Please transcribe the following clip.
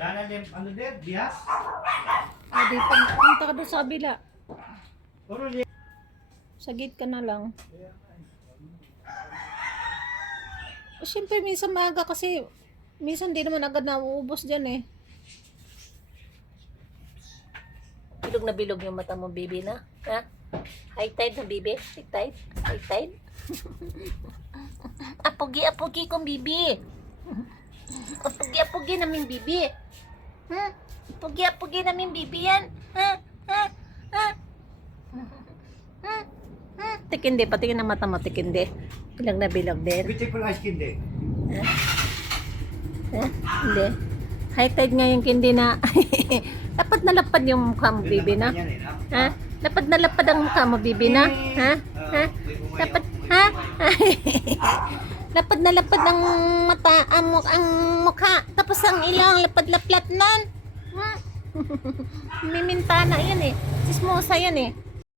Lana din, ano din, bias? Di punta ka doon sa kabila. Puro din. Sa gate ka na lang. Siyempre, minsan maaga kasi minsan di naman agad nauubos dyan eh. Bilog na bilog yung mata mo, baby na. Ha? High tide na, baby. High tide. High tide. Apogi kong bibi. Apogi namin bibi. Ha? Apogi namin bibi yan. Ha? Ha? Ha? Ha? Ha? Tikindi, patingin ang mata mo, tikindi. Bilog na bilog din. Bitik po ng ice cream din. Ha? Ha? Hindi. High tide nga yung kindi na. Lapad na lapad yung mukha mo, bibi na. Ha? Lapad na lapad ang mukha mo, bibi na. Ha? Ha? Lapad, ha? Lapad na lapad ang mata, ang mukha. Tapos ang ilang lapad-laplat nan. Ha? Mimintana yan eh. Sismosa yan eh.